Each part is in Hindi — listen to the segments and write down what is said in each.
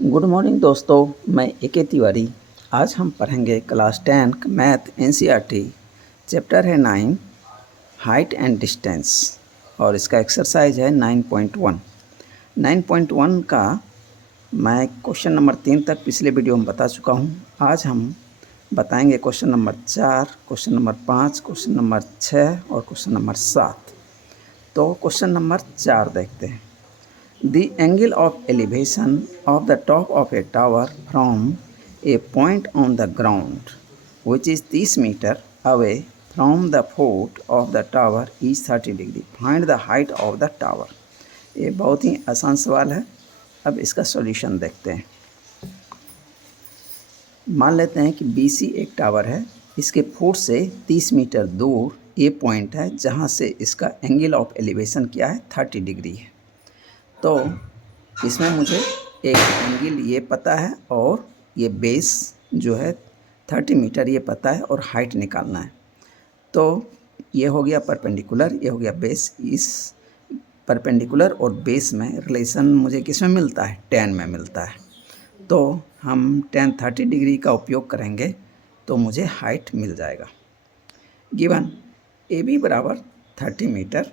गुड मॉर्निंग दोस्तों, मैं ए.के. तिवारी। आज हम पढ़ेंगे क्लास 10 मैथ एनसीईआरटी। चैप्टर है 9 हाइट एंड डिस्टेंस और इसका एक्सरसाइज है 9.1। 9.1 का मैं क्वेश्चन नंबर 3 तक पिछले वीडियो में बता चुका हूँ। आज हम बताएंगे question number 4, question number 5, question number 6 और क्वेश्चन नंबर 7। तो क्वेश्चन नंबर 4 देखते हैं। The angle of elevation of the top of a tower from a point on the ground, which is 30 meter away from the foot of the tower, is 30 degree. Find the height of the tower. ये बहुत ही आसान सवाल है। अब इसका सॉल्यूशन देखते हैं। मान लेते हैं कि BC एक टावर है। इसके फुट से 30 मीटर दूर ये पॉइंट है जहाँ से इसका एंगल ऑफ एलिवेशन क्या है, 30 डिग्री है। तो इसमें मुझे एक एंगल ये पता है और ये बेस जो है 30 मीटर ये पता है और हाइट निकालना है। तो ये हो गया परपेंडिकुलर, ये हो गया बेस। इस परपेंडिकुलर और बेस में रिलेशन मुझे किस में मिलता है, tan में मिलता है। तो हम tan 30 डिग्री का उपयोग करेंगे तो मुझे हाइट मिल जाएगा। गिवन AB बराबर 30 मीटर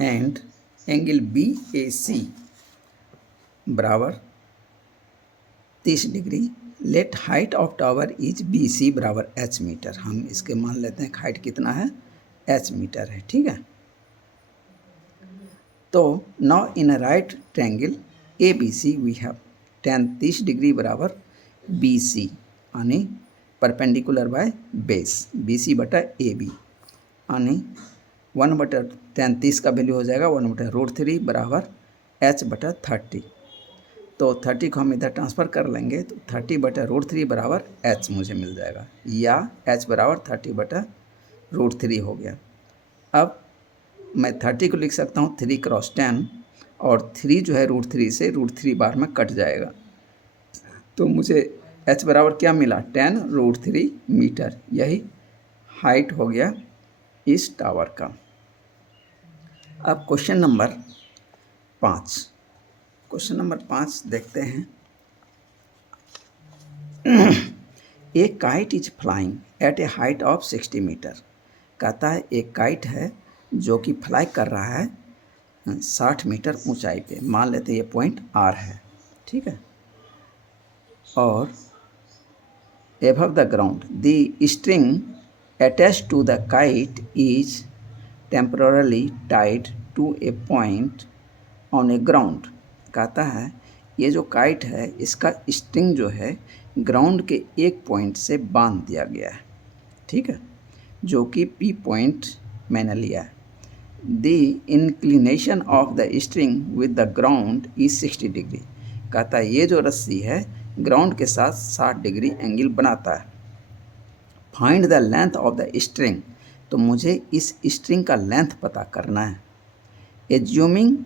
एंड एंगल BAC बराबर 30 degree. Let height of tower is BC बराबर h मीटर। हम इसके मान लेते हैं हाइट कितना है, h मीटर है। ठीक है। तो now in a right triangle ABC we have tan 30 degree बराबर BC यानी परपेंडिकुलर बाय बेस BC बटा AB यानी 1/tan 30 का वैल्यू हो जाएगा 1/√3 बराबर h बटा 30। तो 30 को हम इधर ट्रांसफ़र कर लेंगे तो 30/√3 बराबर h मुझे मिल जाएगा, या h बराबर 30/√3 हो गया। अब मैं 30 को लिख सकता हूँ 3 × 10 और 3 जो है √3 से √3 बार में कट जाएगा। तो मुझे h बराबर क्या मिला, tan√3 मीटर। यही हाइट हो गया इस टावर का। अब क्वेश्चन नंबर 5 देखते हैं। A kite is flying at a height of 60 metre. कहता है एक काइट है जो कि फ्लाई कर रहा है 60 मीटर ऊंचाई पे। मान लेते हैं ये पॉइंट R है, ठीक है। और above the ground the string attached to the kite is temporarily tied to a point on a ground. कहता है ये जो काइट है इसका स्ट्रिंग जो है ग्राउंड के एक पॉइंट से बांध दिया गया है, ठीक है, जो कि P पॉइंट मैंने लिया है। The inclination of the string with the ground is 60 degree. कहता है ये जो रस्सी है ग्राउंड के साथ 60 डिग्री एंगल बनाता है। Find the length of the string. तो मुझे इस स्ट्रिंग का लेंथ पता करना है। Assuming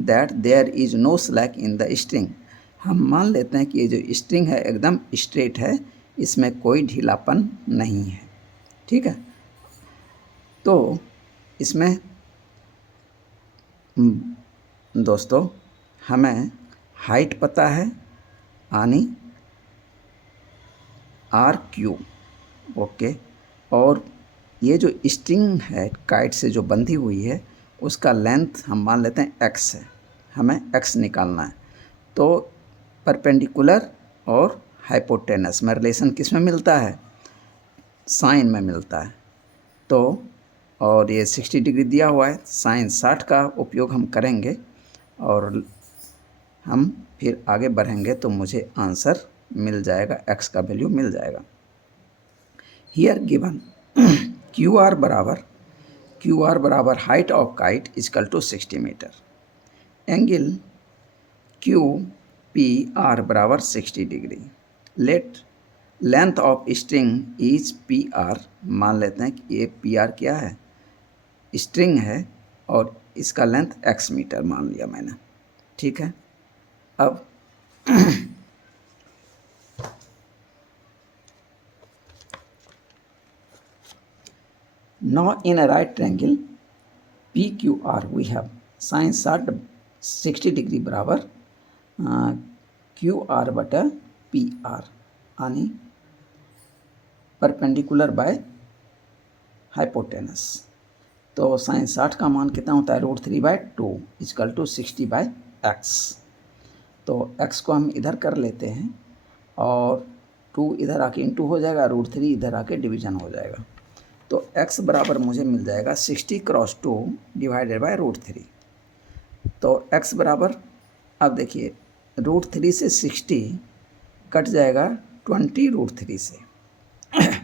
that there is no slack in the string. हम मान लेते हैं कि ये जो स्ट्रिंग है एकदम स्ट्रेट है, इसमें कोई ढीलापन नहीं है, ठीक है। तो इसमें दोस्तों हमें हाइट पता है यानी RQ, ओके। और ये जो स्ट्रिंग है काइट से जो बंधी हुई है उसका लेंथ हम मान लेते हैं x है, हमें x निकालना है। तो परपेंडिकुलर और हाइपोटेनस में रिलेशन किस में मिलता है, साइन में मिलता है। तो और ये 60 डिग्री दिया हुआ है, साइन 60 का उपयोग हम करेंगे और हम फिर आगे बढ़ेंगे तो मुझे आंसर मिल जाएगा, x का वैल्यू मिल जाएगा। हियर गिवन QR बराबर height of kite is equal to 60 metre. Angle QPR बराबर 60 degree. Let length of string is PR। मान लेते हैं कि ये PR क्या है, स्ट्रिंग है और इसका लेंथ x मीटर मान लिया मैंने, ठीक है। अब now in a right triangle PQR we have sin 60 degree बराबर QR बटा PR यानी परपेंडिकुलर बाय हाइपोटेनस। तो साइन 60 का मान कितना होता है, √3/2 इक्वल टू 60/x। तो x को हम इधर कर लेते हैं और 2 इधर आके इंटू हो जाएगा, √3 इधर आके डिवीज़न हो जाएगा। तो x बराबर मुझे मिल जाएगा 60 क्रॉस 2 डिवाइडेड बाय √3। तो x बराबर, अब देखिए √3 से 60 कट जाएगा 20 √3 से।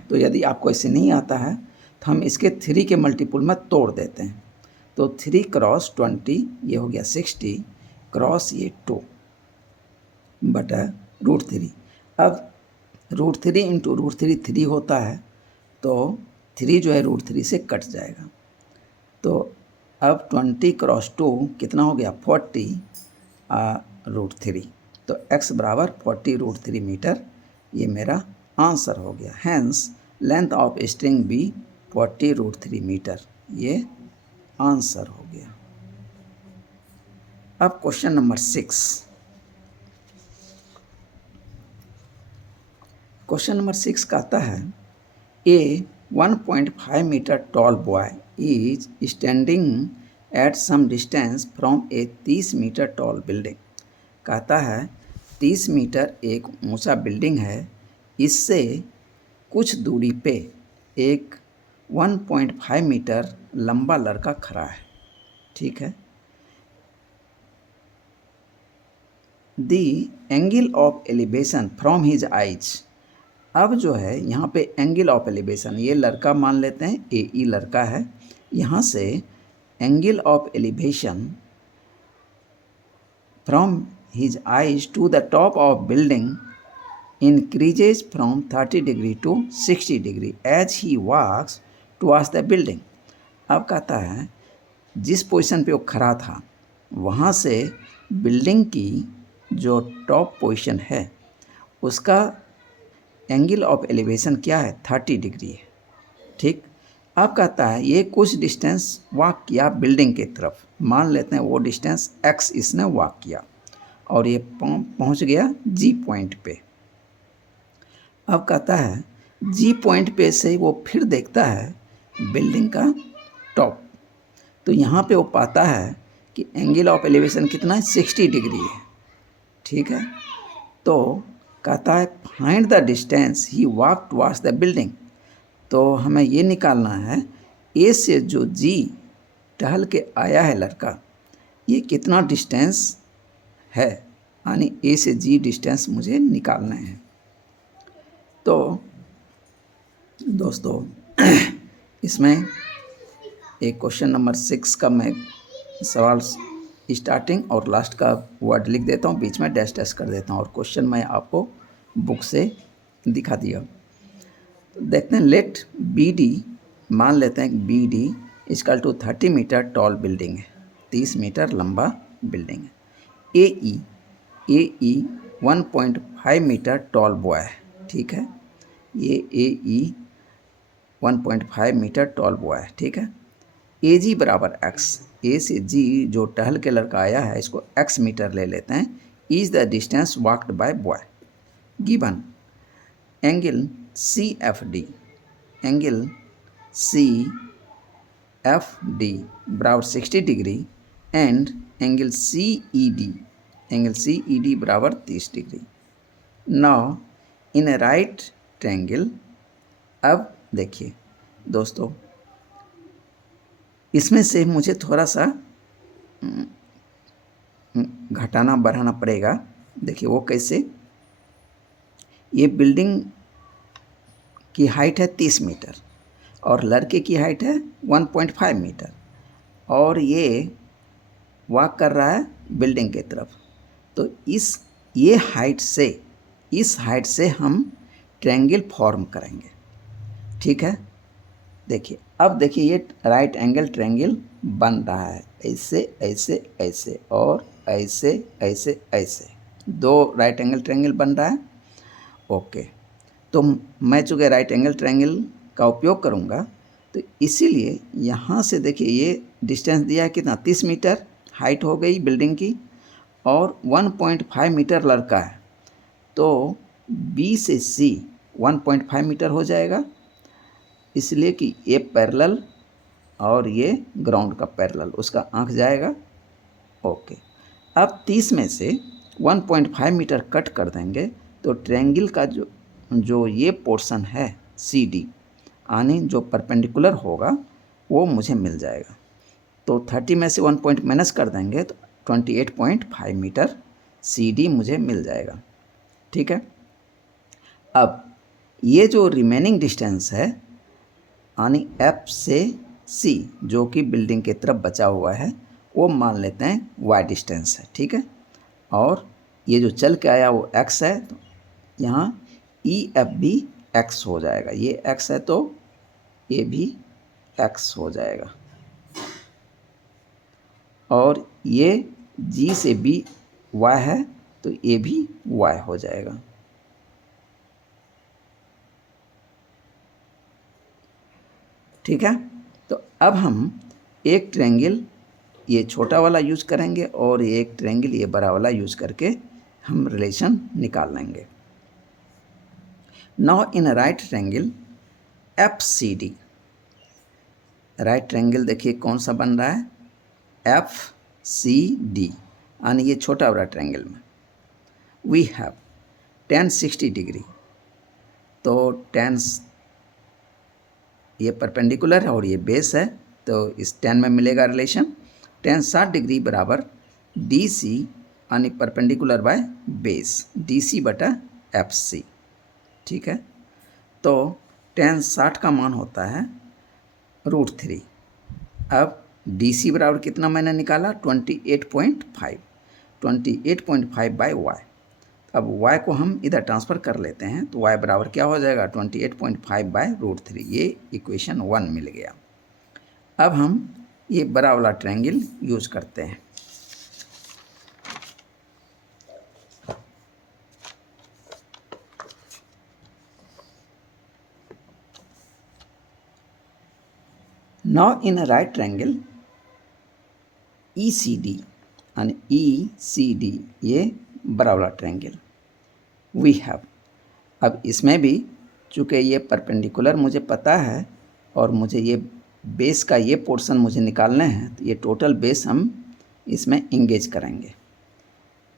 तो यदि आपको ऐसे नहीं आता है तो हम इसके 3 के मल्टीपुल में तोड़ देते हैं। तो 3 क्रॉस 20 ये हो गया 60 क्रॉस ये 2 बटा √3। अब √3 इंटू √3 3 होता है, तो 3 जो है √3 से कट जाएगा। तो अब 20 क्रॉस 2 कितना हो गया, 40 √3। तो x बराबर 40 √3 मीटर, ये मेरा आंसर हो गया। Hence length of string be 40 √3 metre, ये आंसर हो गया। अब क्वेश्चन नंबर 6। क्वेश्चन नंबर 6 कहता है a 1.5 metre tall boy is standing at some distance from a 30 metre tall building. कहता है 30 मीटर एक ऊंचा बिल्डिंग है, इससे कुछ दूरी पे एक 1.5 मीटर लंबा लड़का खड़ा है। ठीक है। दी angle of elevation from his eyes. अब जो है यहाँ पे एंगल ऑफ एलिवेशन, ये लड़का मान लेते हैं AE लड़का है, यहाँ से angle of elevation from his eyes to the top of building increases from 30 degree to 60 degree as he walks towards the building। अब कहता है जिस पोजीशन पे वो खड़ा था वहाँ से बिल्डिंग की जो टॉप पोजीशन है उसका एंगल ऑफ एलिवेशन क्या है, 30 डिग्री है। ठीक। अब कहता है ये कुछ डिस्टेंस वॉक किया बिल्डिंग की तरफ, मान लेते हैं वो डिस्टेंस x इसने वॉक किया और ये पहुँच गया G पॉइंट पे। अब कहता है G पॉइंट पे से वो फिर देखता है बिल्डिंग का टॉप, तो यहाँ पे वो पाता है कि एंगल ऑफ एलिवेशन कितना है, 60 डिग्री है। ठीक है। तो कहता है find the distance he walk towards the building. तो हमें ये निकालना है A से जो G टहल के आया है लड़का, ये कितना डिस्टेंस है, यानी A से G डिस्टेंस मुझे निकालना है। तो दोस्तों इसमें एक क्वेश्चन नंबर 6 का मैं सवाल स्टार्टिंग और लास्ट का वर्ड लिख देता हूँ, बीच में डैश डैश कर देता हूँ और क्वेश्चन मैं आपको बुक से दिखा दिया। तो देखते हैं लेट BD, मान लेते हैं BD equal to 30 metre tall building है, 30 मीटर लंबा बिल्डिंग है। AE 1.5 मीटर टॉल बॉय है। ठीक है। ये AE 1.5 मीटर टॉल बॉय है। ठीक है। AG बराबर x, A से G जो टहल के लड़का आया है इसको x मीटर ले लेते हैं, is the distance walked by boy. Given angle CFD, angle CFD बराबर 60 डिग्री एंड एंगल CED बराबर 30 degree. Now in a right triangle. अब देखिए दोस्तों इसमें से मुझे थोड़ा सा घटाना बढ़ाना पड़ेगा। देखिए वो कैसे, ये बिल्डिंग की हाइट है 30 मीटर और लड़के की हाइट है 1.5 मीटर और ये वॉक कर रहा है बिल्डिंग की तरफ। तो इस हाइट से हम ट्रायंगल फॉर्म करेंगे। ठीक है। देखिए अब देखिए ये राइट एंगल ट्रायंगल बन रहा है, ऐसे ऐसे ऐसे और ऐसे ऐसे ऐसे, 2 राइट एंगल ट्रायंगल बन रहा है। ओके। तो मैं चूँकि राइट एंगल ट्रायंगल का उपयोग करूँगा तो इसीलिए यहाँ से देखिए ये डिस्टेंस दिया है कितना, 30 मीटर हाइट हो गई बिल्डिंग की और 1.5 मीटर लड़का है, तो बी से सी 1.5 मीटर हो जाएगा, इसलिए कि ये पैरेलल और ये ग्राउंड का पैरेलल, उसका आंख जाएगा। ओके, अब 30 में से 1.5 मीटर कट कर देंगे तो ट्रायंगल का जो ये पोर्शन है सी डी यानी जो परपेंडिकुलर होगा वो मुझे मिल जाएगा। तो 30 में से 1 पॉइंट माइनस कर देंगे तो 28.5 मीटर सी डी मुझे मिल जाएगा। ठीक है, अब ये जो रिमेनिंग डिस्टेंस है यानी एफ से सी जो कि बिल्डिंग की तरफ बचा हुआ है वो मान लेते हैं वाई डिस्टेंस है। ठीक है, और ये जो चल के आया वो एक्स है, तो यहाँ ई एफ भी एक्स हो जाएगा, ये एक्स है तो ये भी एक्स हो जाएगा, और ये जी से बी वाई है तो ये भी वाई हो जाएगा। ठीक है, तो अब हम एक ट्रायंगल ये छोटा वाला यूज करेंगे और एक ट्रायंगल ये बड़ा वाला यूज करके हम रिलेशन निकाल लेंगे। Now in right triangle F C D, right triangle देखिए कौन सा बन रहा है, एफ सी डी, यानी ये छोटा बड़ा ट्रायंगल में वी हैव tan 60 डिग्री, तो tan ये परपेंडिकुलर है और ये बेस है, तो इस tan में मिलेगा रिलेशन tan 60 डिग्री बराबर डी सी यानी perpendicular by base D C बटा एफ सी। ठीक है, तो tan 60 का मान होता है √3। अब डी सी बराबर कितना मैंने निकाला 28.5, 28.5 बाई वाई। अब y को हम इधर ट्रांसफ़र कर लेते हैं तो y बराबर क्या हो जाएगा 28.5 बाई √3, ये इक्वेशन 1 मिल गया। अब हम ये बड़ा वाला ट्रायंगल यूज करते हैं। Now in right triangle E C D यानी ई सी डी, ये बड़ा वाला ट्रायंगल वी हैव। अब इसमें भी चूँकि ये परपेंडिकुलर मुझे पता है और मुझे ये बेस का ये पोर्शन मुझे निकालने हैं, तो ये टोटल बेस हम इसमें इंगेज करेंगे।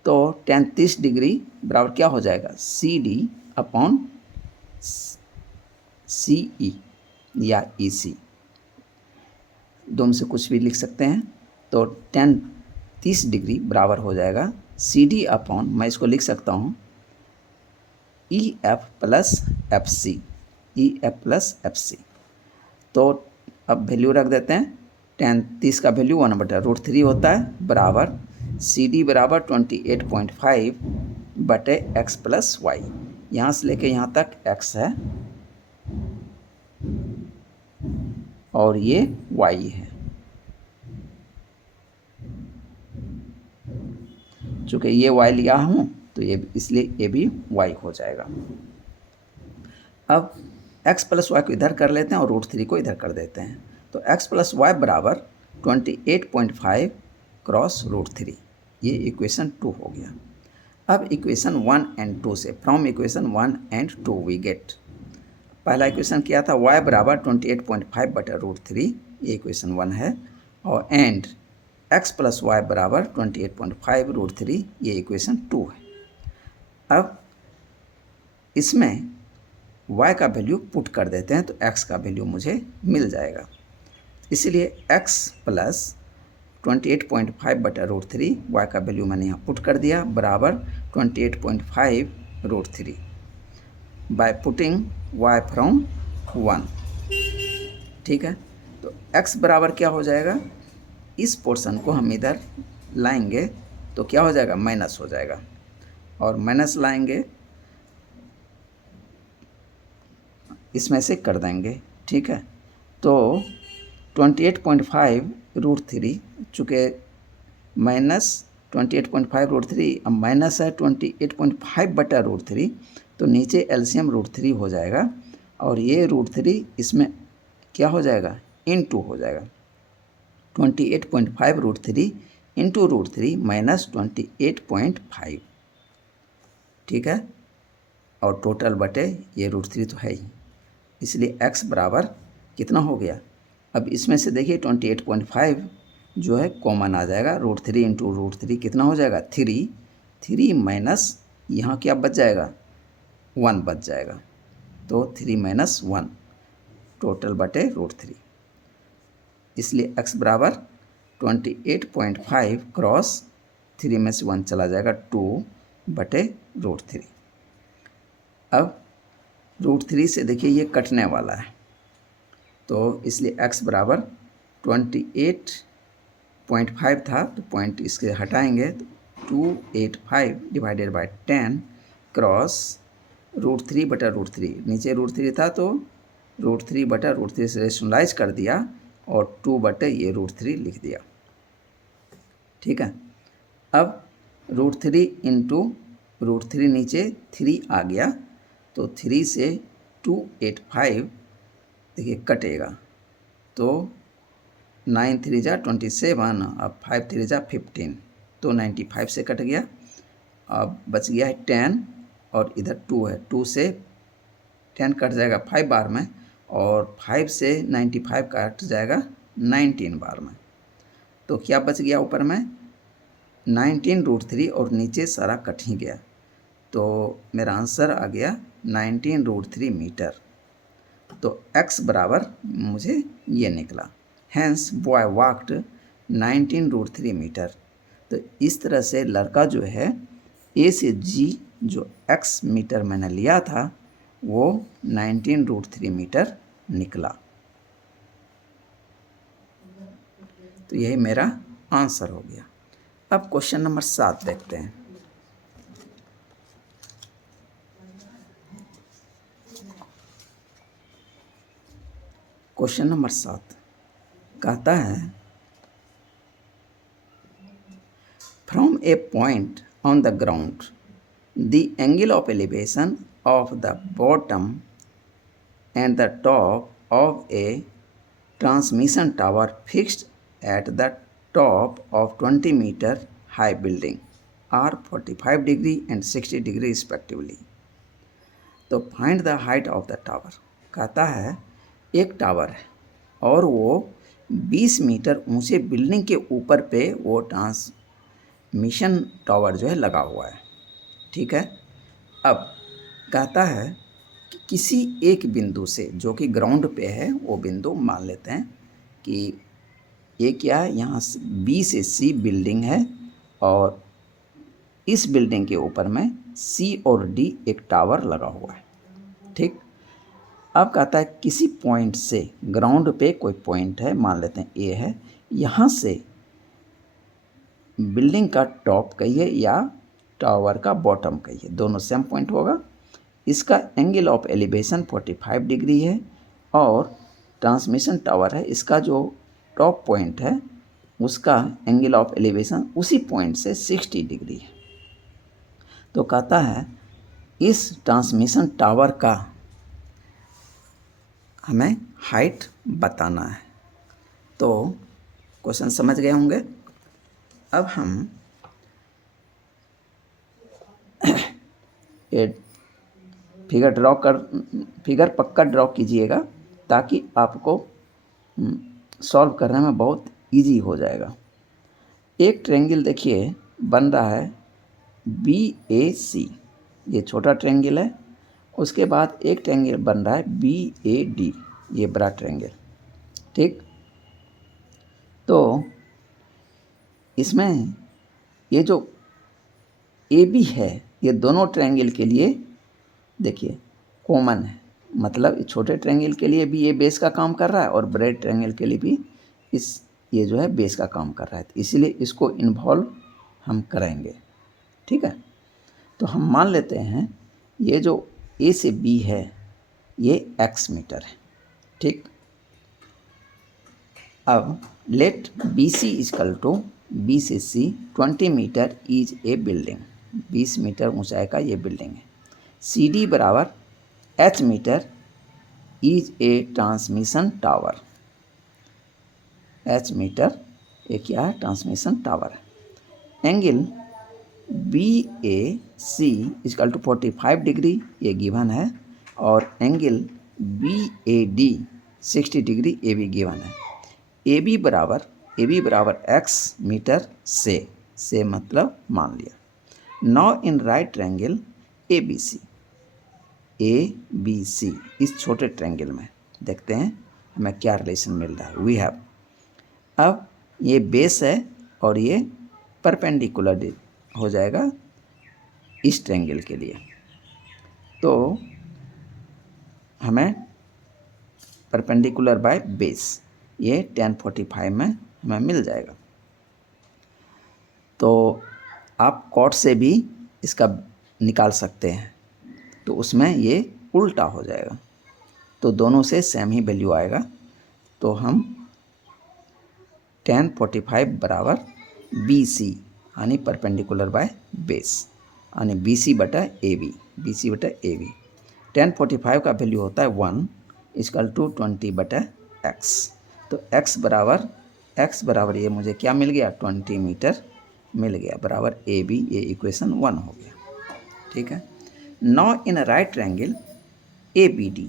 तो tan 30 डिग्री बराबर क्या हो जाएगा सी डी अपॉन सी ई या ई सी, दोनों से कुछ भी लिख सकते हैं। तो tan 30 डिग्री बराबर हो जाएगा सी डी अपॉन, मैं इसको लिख सकता हूँ E F plus F C, E F plus F C. तो अब वैल्यू रख देते हैं, tan 30 का वैल्यू 1/√3 होता है बराबर सी डी बराबर 28.5 बटे एक्स प्लस वाई, यहाँ से लेके यहाँ तक x है और ये y है। चूँकि ये y लिया हूँ तो ये इसलिए ये भी y हो जाएगा। अब x प्लस वाई को इधर कर लेते हैं और √3 को इधर कर देते हैं, तो x प्लस वाई बराबर 28.5 क्रॉस √3, ये इक्वेशन 2 हो गया। अब इक्वेशन 1 एंड 2 से, from equation 1 and 2 we get, पहला इक्वेशन क्या था y बराबर 28.5 बटा √3, ये इक्वेशन 1 है, और एंड x प्लस वाई बराबर 28.5 √3, ये इक्वेशन 2 है। अब इसमें y का वैल्यू पुट कर देते हैं तो x का वैल्यू मुझे मिल जाएगा, इसलिए x प्लस 28.5 बटा √3, y का वैल्यू मैंने यहाँ पुट कर दिया बराबर 28.5 √3 बाय पुटिंग y फ्रॉम 1। ठीक है, तो x बराबर क्या हो जाएगा, इस पोर्शन को हम इधर लाएंगे तो क्या हो जाएगा माइनस हो जाएगा, और माइनस लाएंगे इसमें से कर देंगे। ठीक है, तो 28.5 √3, चूँकि माइनस 28.5 √3 अब माइनस है 28.5 बटा √3, तो नीचे एलसीएम √3 हो जाएगा और ये √3 इसमें क्या हो जाएगा इन 2 हो जाएगा। 28.5 √3 इंटू √3 माइनस 28.5, ठीक है। और टोटल बटे ये √3 तो है ही, इसलिए x बराबर कितना हो गया। अब इसमें से देखिए 28.5 जो है कॉमन आ जाएगा, √3 इंटू √3 कितना हो जाएगा 3 माइनस यहाँ क्या बच जाएगा 1 बच जाएगा, तो 3 माइनस 1 टोटल बटे √3, इसलिए x बराबर 28.5 क्रॉस 3 में से 1 चला जाएगा 2 बटे √3। अब √3 से देखिए ये कटने वाला है, तो इसलिए x बराबर 28.5 था, तो पॉइंट इसके हटाएंगे तो 285 डिवाइडेड बाय 10 क्रॉस √3 बटा √3, नीचे √3 था तो √3 बटा √3 से रेशनलाइज कर दिया और 2 बटे ये √3 लिख दिया, ठीक है। अब √3 इंटू √3 नीचे 3 आ गया, तो 3 से 285 देखिए कटेगा, तो 9 3 जा 27, अब 5 3 जा 15, तो 95 से कट गया। अब बच गया है 10 और इधर 2 है, 2 से 10 कट जाएगा 5 बार में, और 5 से 95 कट जाएगा 19 बार में, तो क्या बच गया ऊपर में 19 √3 और नीचे सारा कट ही गया, तो मेरा आंसर आ गया 19 √3 मीटर। तो x बराबर मुझे ये निकला, हैंस बॉय वॉकड 19 √3 मीटर। तो इस तरह से लड़का जो है A से G जो x मीटर मैंने लिया था वो 19 √3 मीटर निकला। तो यही मेरा आंसर हो गया। अब क्वेश्चन नंबर 7 देखते हैं। क्वेश्चन नंबर 7 कहता है from a point on the ground the angle of elevation of the bottom and the top of a transmission tower fixed at the top of 20 metre high building are 45 degree and 60 degree respectively. तो find the height of the tower. कहता है एक टावर है और वो 20 मीटर ऊंचे बिल्डिंग के ऊपर पे वो ट्रांसमिशन टावर जो है लगा हुआ है, ठीक है। अब कहता है कि किसी एक बिंदु से जो कि ग्राउंड पे है, वो बिंदु मान लेते हैं कि ये क्या है, यहाँ से B से C बिल्डिंग है और इस बिल्डिंग के ऊपर में C और D एक टावर लगा हुआ है, ठीक। अब कहता है किसी पॉइंट से ग्राउंड पे कोई पॉइंट है, मान लेते हैं A है, यहाँ से बिल्डिंग का टॉप कहिए या टावर का बॉटम कहिए, दोनों सेम पॉइंट होगा। इसका एंगल ऑफ एलिवेशन 45 डिग्री है और ट्रांसमिशन टावर है, इसका जो टॉप पॉइंट है उसका एंगल ऑफ एलिवेशन उसी पॉइंट से 60 डिग्री है। तो कहता है इस ट्रांसमिशन टावर का हमें हाइट बताना है। तो क्वेश्चन समझ गए होंगे। अब हम फिगर पक्का ड्रॉ कीजिएगा ताकि आपको सॉल्व करने में बहुत इजी हो जाएगा। एक ट्रायंगल देखिए बन रहा है BAC, ये छोटा ट्रायंगल है। उसके बाद एक ट्रायंगल बन रहा है BAD, ये बड़ा ट्रायंगल, ठीक। तो इसमें ये जो AB है ये दोनों ट्रायंगल के लिए देखिए कॉमन है, मतलब छोटे ट्रायंगल के लिए भी ये बेस का काम कर रहा है और बड़े ट्रायंगल के लिए भी ये जो है बेस का काम कर रहा है, तो इसीलिए इसको इन्वॉल्व हम करेंगे, ठीक है। तो हम मान लेते हैं ये जो A से B है ये x मीटर है, ठीक। अब let BC equal to B से C 20 metre is a building, 20 metre ऊंचाई का ये बिल्डिंग है। CD बराबर H metre is a transmission tower, H metre ये क्या है, ट्रांसमिशन टावर है। Angle BAC is equal to 45 degree ये गिवन है, और एंगल BAD 60 डिग्री ये भी गिवन है। AB बराबर x मीटर से मतलब मान लिया। Now in right triangle ABC इस छोटे ट्रायंगल में देखते हैं हमें क्या रिलेशन मिल रहा है। वी हैव, अब ये बेस है और ये परपेंडिकुलर हो जाएगा इस ट्रायंगल के लिए, तो हमें परपेंडिकुलर बाय बेस ये tan 45 में हमें मिल जाएगा। तो आप कॉट से भी इसका निकाल सकते हैं, तो उसमें ये उल्टा हो जाएगा, तो दोनों से सेम ही वैल्यू आएगा। तो हम tan 45 बराबर BC यानी परपेंडिकुलर बाय बेस यानी BC बटा AB। tan 45 का वैल्यू होता है 1 इजकल टू 20 बटा x। तो x बराबर ये मुझे क्या मिल गया, 20 मीटर मिल गया, बराबर AB, ये इक्वेशन 1 हो गया। ठीक है। Now in right triangle ABD,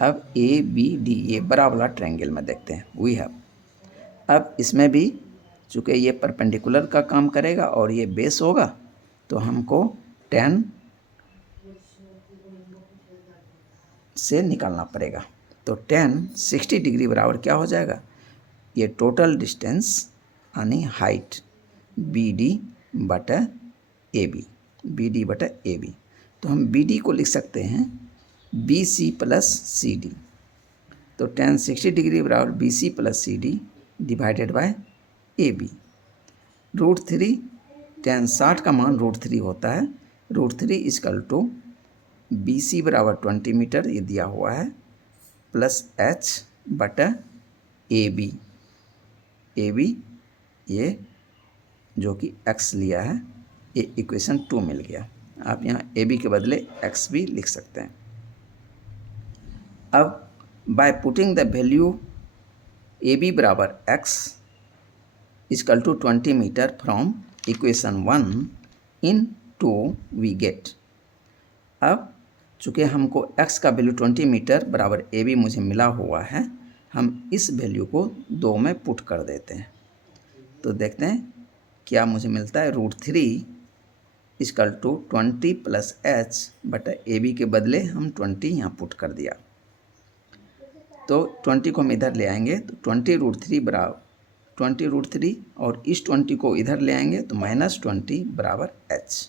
अब ABD ये बड़ा वाला ट्रायंगल में देखते हैं। वी हैव, अब इसमें भी चूँकि ये परपेंडिकुलर का काम करेगा और ये बेस होगा, तो हमको tan से निकालना पड़ेगा। तो tan 60 डिग्री बराबर क्या हो जाएगा, ये टोटल डिस्टेंस यानी हाइट BD बटा AB। तो हम BD को लिख सकते हैं BC प्लस CD। तो tan 60 डिग्री बराबर BC plus CD divided by AB। √3 tan 60 का मान √3 होता है। √3 इजकल टू BC बराबर 20 मीटर ये दिया हुआ है, प्लस H बटा AB ये जो कि x लिया है, ये इक्वेशन 2 मिल गया। आप यहाँ AB के बदले x भी लिख सकते हैं। अब by putting the value AB बराबर x is equal to 20 metre from equation 1 in 2 we get, अब चूँकि हमको x का वैल्यू 20 मीटर बराबर AB मुझे मिला हुआ है, हम इस वैल्यू को 2 में पुट कर देते हैं। तो देखते हैं क्या मुझे मिलता है, √3 इजकल टू 20 प्लस h बटा AB के बदले हम 20 यहाँ पुट कर दिया। तो 20 को हम इधर ले आएंगे तो 20 √3 बराबर 20 √3, और इस 20 को इधर ले आएंगे तो -20 बराबर h।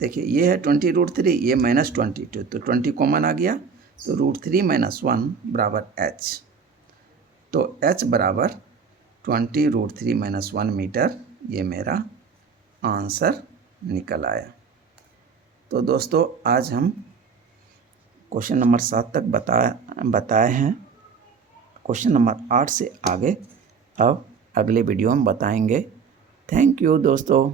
देखिए ये है 20 √3, ये -20, तो 20 कॉमन आ गया, तो √3 - 1 बराबर h। तो h बराबर 20 √3 - 1 मीटर, ये मेरा आंसर निकल आया। तो दोस्तों आज हम क्वेश्चन नंबर 7 तक बताए हैं। क्वेश्चन नंबर 8 से आगे अब अगले वीडियो में बताएंगे। थैंक यू दोस्तों।